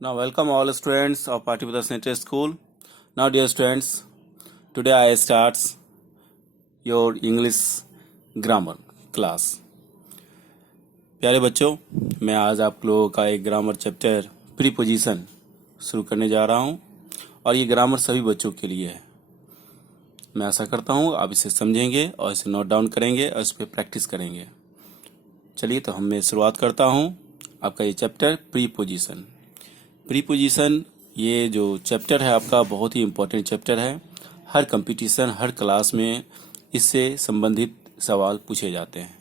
Now, welcome all students of Patipata Center School. Now, dear students, today I starts your English grammar class. प्यारे बच्चों, मैं आज आप लोगों का एक ग्रामर चैप्टर प्रीपोजिशन शुरू करने जा रहा हूँ और ये ग्रामर सभी बच्चों के लिए है। मैं आशा करता हूँ आप इसे समझेंगे और इसे नोट डाउन करेंगे और इस पर प्रैक्टिस करेंगे। चलिए तो मैं शुरुआत करता हूँ आपका ये चैप्टर प्रीपोजिशन। प्रीपोजिशन ये जो चैप्टर है आपका बहुत ही इम्पोर्टेंट चैप्टर है। हर कंपटीशन हर क्लास में इससे संबंधित सवाल पूछे जाते हैं।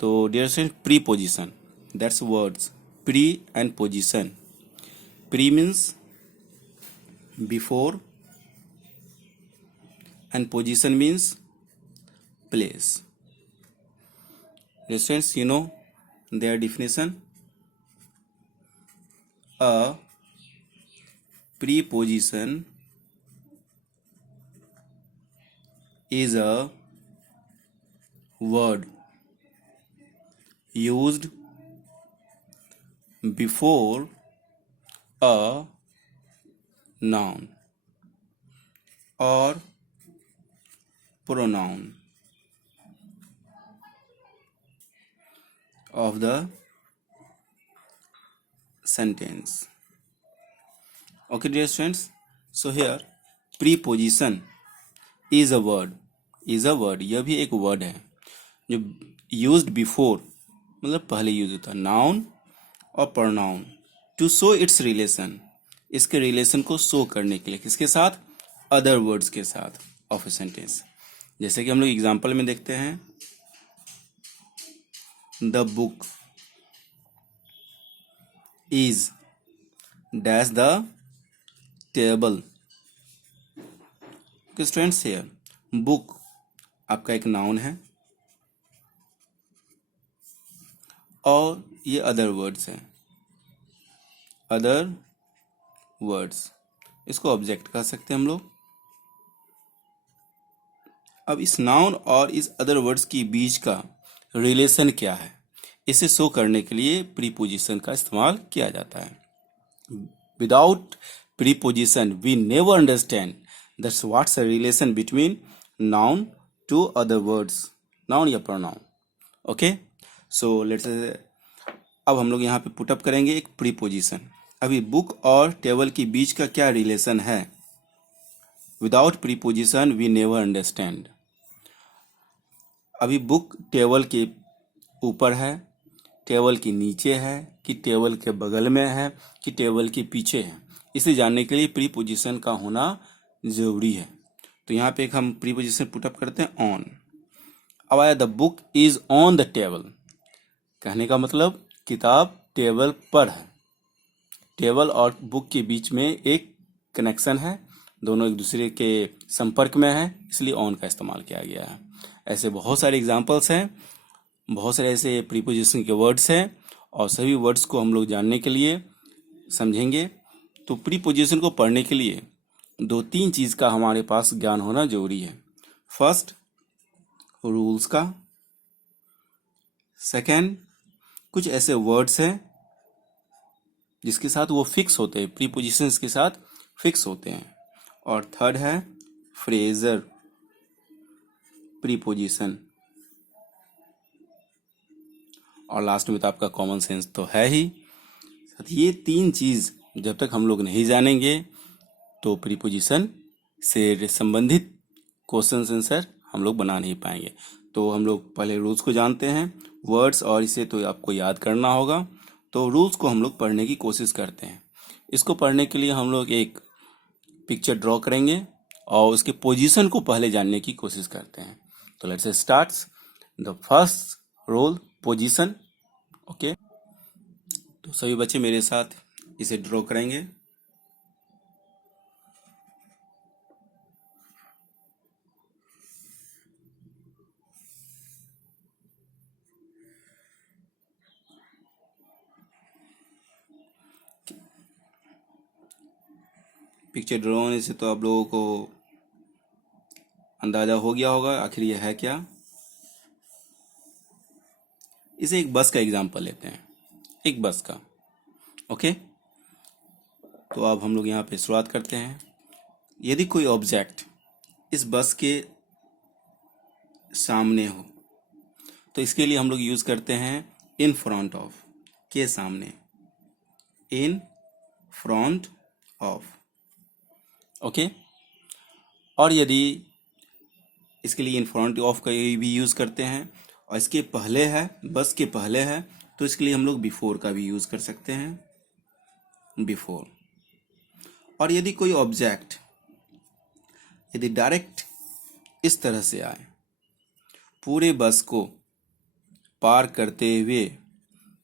तो dear student, preposition that's words pre and position. Pre means before and position means place. Dear students, you know their definition. A preposition is a word used before a noun or pronoun of the sentence. Okay, dear students. So here preposition is a word. यह भी एक word है जो used before मतलब पहले use होता है noun और pronoun to show its relation, इसके रिलेशन को शो करने के लिए किसके साथ, अदर वर्ड्स के साथ ऑफ ए सेंटेंस। जैसे कि हम लोग एग्जांपल में देखते हैं, the book is dash the table. Students, here book आपका एक नाउन है और ये अदर वर्ड्स हैं, अदर वर्ड्स, इसको ऑब्जेक्ट कह सकते हैं हम लोग। अब इस नाउन और इस अदर वर्ड्स की बीच का रिलेशन क्या है, इसे शो करने के लिए प्रीपोजिशन का इस्तेमाल किया जाता है। Without preposition we never understand that's what's a relation between noun to other words, noun या प्रोनाउन। ओके, सो लेट्स अब हम लोग यहाँ पे पुटअप करेंगे एक प्रीपोजिशन। अभी बुक और टेबल के बीच का क्या रिलेशन है, without preposition we never understand. अभी बुक टेबल के ऊपर है, टेबल के नीचे है, कि टेबल के बगल में है, कि टेबल के पीछे है, इसे जानने के लिए प्रीपोजिशन का होना जरूरी है। तो यहाँ पे एक हम प्रीपोजिशन पुटअप करते हैं, ऑन। अब आया the book is on the table, कहने का मतलब किताब टेबल पर है। टेबल और बुक के बीच में एक कनेक्शन है, दोनों एक दूसरे के संपर्क में है, इसलिए ऑन का इस्तेमाल किया गया है। ऐसे बहुत सारे एग्जाम्पल्स हैं, बहुत सारे ऐसे प्रीपोजिशन के वर्ड्स हैं और सभी वर्ड्स को हम लोग जानने के लिए समझेंगे। तो प्रीपोजिशन को पढ़ने के लिए दो तीन चीज का हमारे पास ज्ञान होना जरूरी है। फर्स्ट, रूल्स का। सेकंड, कुछ ऐसे वर्ड्स हैं जिसके साथ वो फिक्स होते हैं, प्रीपोजिशंस के साथ फिक्स होते हैं। और थर्ड है फ्रेजर प्रीपोजिशन। और लास्ट में तो आपका कॉमन सेंस तो है ही। ये तीन चीज जब तक हम लोग नहीं जानेंगे तो प्रीपोजिशन से संबंधित क्वेश्चन आंसर हम लोग बना नहीं पाएंगे। तो हम लोग पहले रूल्स को जानते हैं, वर्ड्स, और इसे तो आपको याद करना होगा। तो रूल्स को हम लोग पढ़ने की कोशिश करते हैं। इसको पढ़ने के लिए हम लोग एक पिक्चर ड्रॉ करेंगे और उसके पोजीशन को पहले जानने की कोशिश करते हैं। तो let's start the first rule, position. Okay, तो सभी बच्चे मेरे साथ इसे ड्रॉ करेंगे। पिक्चर ड्रॉ होने से तो आप लोगों को अंदाजा हो गया होगा आखिर यह है क्या। इसे एक बस का एग्जांपल लेते हैं, एक बस का। ओके, तो अब हम लोग यहाँ पे शुरुआत करते हैं। यदि कोई ऑब्जेक्ट इस बस के सामने हो तो इसके लिए हम लोग यूज करते हैं इन फ्रंट ऑफ, के सामने, इन फ्रंट ऑफ। ओके, और यदि इसके लिए इन फ्रंट ऑफ का भी यूज करते हैं और इसके पहले है, बस के पहले है, तो इसके लिए हम लोग बिफोर का भी यूज कर सकते हैं, बिफोर। और यदि कोई ऑब्जेक्ट यदि डायरेक्ट इस तरह से आए, पूरे बस को पार करते हुए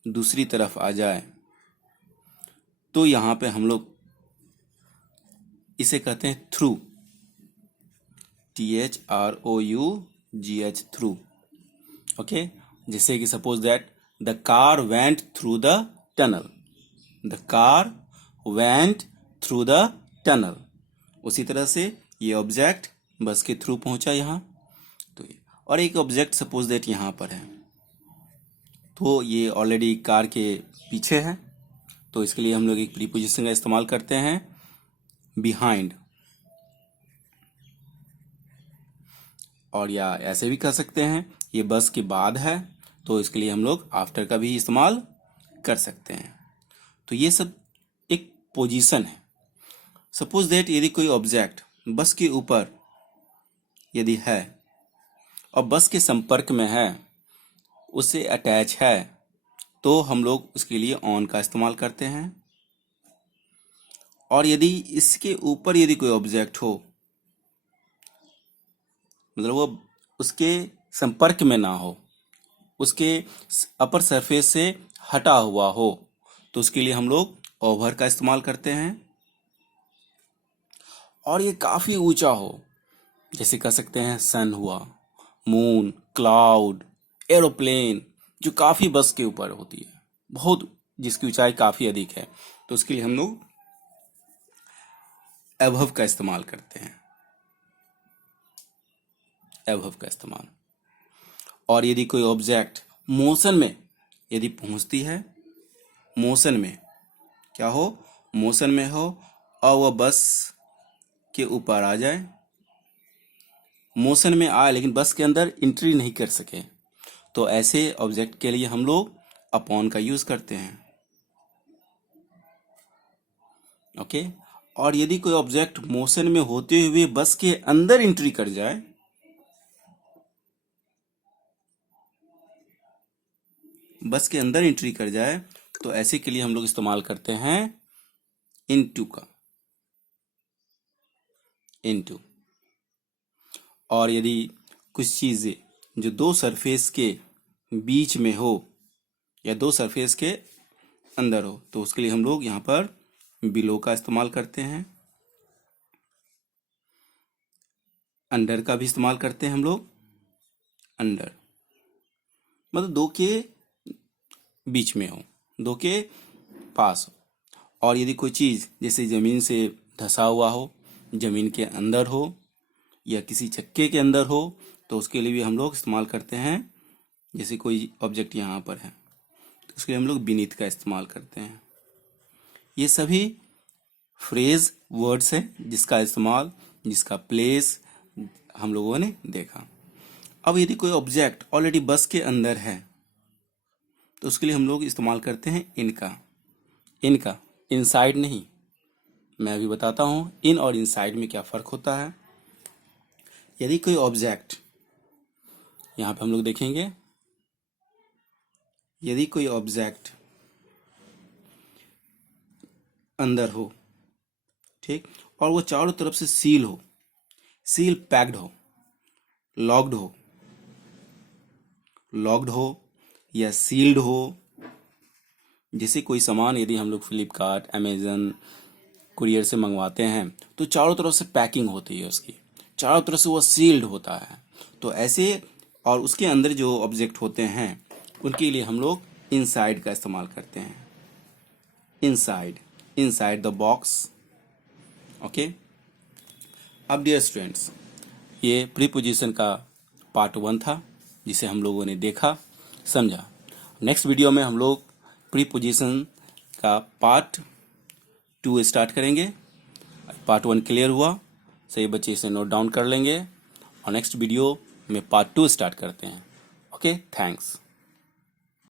दूसरी तरफ आ जाए, तो यहां पे हम लोग इसे कहते हैं थ्रू, THROUGH, थ्रू। ओके, जैसे कि suppose that the car went through the tunnel, the car went through the tunnel. उसी तरह से ये ऑब्जेक्ट बस के थ्रू पहुंचा यहाँ, तो ये, और एक ऑब्जेक्ट सपोज दैट यहाँ पर है, तो ये ऑलरेडी कार के पीछे है, तो इसके लिए हम लोग एक प्रीपोजिशन का इस्तेमाल करते हैं, बिहाइंड। और या ऐसे भी कह सकते हैं ये बस के बाद है, तो इसके लिए हम लोग आफ्टर का भी इस्तेमाल कर सकते हैं। तो ये सब एक पोजीशन है। सपोज दैट यदि कोई ऑब्जेक्ट बस के ऊपर यदि है और बस के संपर्क में है, उससे अटैच है, तो हम लोग उसके लिए ऑन का इस्तेमाल करते हैं। और यदि इसके ऊपर यदि कोई ऑब्जेक्ट हो, मतलब वो उसके संपर्क में ना हो, उसके अपर सरफेस से हटा हुआ हो, तो उसके लिए हम लोग ओवर का इस्तेमाल करते हैं। और ये काफी ऊंचा हो, जैसे कह सकते हैं सन हुआ, मून, क्लाउड, एरोप्लेन, जो काफी बस के ऊपर होती है, बहुत, जिसकी ऊंचाई काफी अधिक है, तो उसके लिए हम लोग एबव का इस्तेमाल करते हैं, एबव का इस्तेमाल। और यदि कोई ऑब्जेक्ट मोशन में यदि पहुंचती है, मोशन में क्या हो, मोशन में हो और वह बस के ऊपर आ जाए, मोशन में आए लेकिन बस के अंदर एंट्री नहीं कर सके, तो ऐसे ऑब्जेक्ट के लिए हम लोग अपॉन का यूज करते हैं। ओके, और यदि कोई ऑब्जेक्ट मोशन में होते हुए बस के अंदर एंट्री कर जाए, बस के अंदर एंट्री कर जाए, तो ऐसे के लिए हम लोग इस्तेमाल करते हैं इनटू का, इनटू। और यदि कुछ चीजें जो दो सरफेस के बीच में हो या दो सरफेस के अंदर हो, तो उसके लिए हम लोग यहाँ पर बिलो का इस्तेमाल करते हैं, अंडर का भी इस्तेमाल करते हैं हम लोग, अंडर मतलब दो के बीच में हो, दो के पास हो। और यदि कोई चीज जैसे जमीन से धंसा हुआ हो, जमीन के अंदर हो या किसी चक्के के अंदर हो, तो उसके लिए भी हम लोग इस्तेमाल करते हैं। जैसे कोई ऑब्जेक्ट यहाँ पर है, तो उसके लिए हम लोग बीनीथ का इस्तेमाल करते हैं। ये सभी फ्रेज वर्ड्स हैं जिसका इस्तेमाल, जिसका प्लेस हम लोगों ने देखा। अब यदि कोई ऑब्जेक्ट ऑलरेडी बस के अंदर है, तो उसके लिए हम लोग इस्तेमाल करते हैं इनका, इनका, इनसाइड नहीं। मैं अभी बताता हूं इन और इनसाइड में क्या फर्क होता है। यदि कोई ऑब्जेक्ट, यहां पे हम लोग देखेंगे, यदि कोई ऑब्जेक्ट अंदर हो, ठीक, और वो चारों तरफ से सील हो, सील पैक्ड हो, लॉक्ड हो, लॉक्ड हो या सील्ड हो। जैसे कोई सामान यदि हम लोग फ्लिपकार्ट, अमेजन, कुरियर से मंगवाते हैं, तो चारों तरफ से पैकिंग होती है उसकी, चारों तरफ से वो सील्ड होता है। तो ऐसे, और उसके अंदर जो ऑब्जेक्ट होते हैं उनके लिए हम लोग इनसाइड का इस्तेमाल करते हैं, inside, inside the box. Okay, अब डियर स्टूडेंट्स, ये प्रीपोजिशन का पार्ट 1 था, जिसे हम लोगों ने देखा, समझा। नेक्स्ट वीडियो में हम लोग प्रीपोजिशन का पार्ट 2 स्टार्ट करेंगे। पार्ट 1 क्लियर हुआ, सही बच्चे इसे नोट डाउन कर लेंगे और नेक्स्ट वीडियो में पार्ट 2 स्टार्ट करते हैं। Okay, thanks.